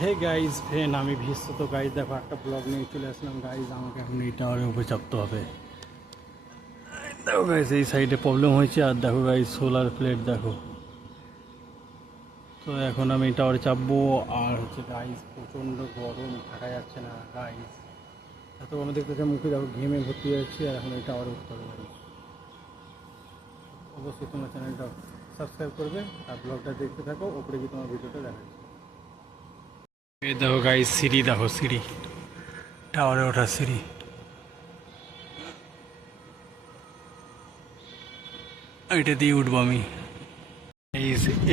Hey guys friend, আমি ভিস্ত তো guys দেখো একটা ব্লগ নিয়ে চলে আসলাম গাইজ। আমাকে এখন এই টাওয়ারের উপরে চাপতে হবে। দেখো গাইজ এই সাইডে প্রবলেম হয়েছে, আর দেখো গাইজ সোলার প্লেট দেখো। তো এখন আমি টাওয়ারে চাপবো, আর হচ্ছে গাইজ প্রচণ্ড গরম, থাকা যাচ্ছে না গাইজ। এত আমাদের কাছে মুখে দেখো ঘেমে ভর্তি যাচ্ছে, আর এখন এই টাওয়ারে উঠতে হবে গাইজ। অবশ্যই তোমার চ্যানেলটা সাবস্ক্রাইব করবে আর ব্লগটা দেখতে থাকো, ওপরে গিয়ে তোমার ভিডিওটা দেখাচ্ছি। এই দেখো গাইজ সিঁড়ি দেখো, সিঁড়ি টাওয়ারে ওঠার সিঁড়ি। এটা দিয়ে উঠবো আমি।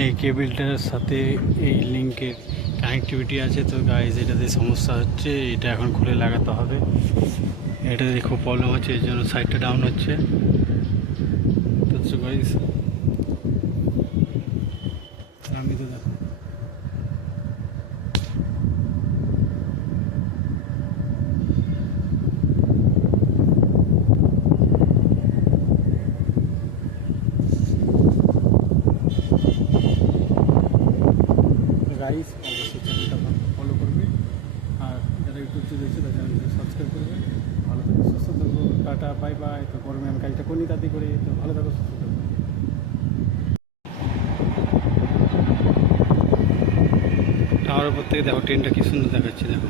এই কেবিলটার সাথে এই লিঙ্কের কানেক্টিভিটি আছে, তো গাইজ এটাতে সমস্যা হচ্ছে, এটা এখন খুলে লাগাতে হবে। এটাতে খুব প্রবলেম হচ্ছে, এর জন্য সাইডটা ডাউন হচ্ছে। তো গাইজ আমি তো দেখো গাইজ, অবশ্যই চ্যানেলটা ফলো করবে, আর যারা ইউটিউব দেখছে তার চ্যানেলটা সাবস্ক্রাইব করবে। ভালো থাকো, সুস্থ থাকো, টাটা বাই বাই। তো গরমে আমি কাজটা করি তাড়াতাড়ি করে, তো ভালো থাকো, সুস্থ থাকো। টাওয়ারের উপর থেকে দেখো ট্রেনটা কি সুন্দর দেখাচ্ছে দেখো।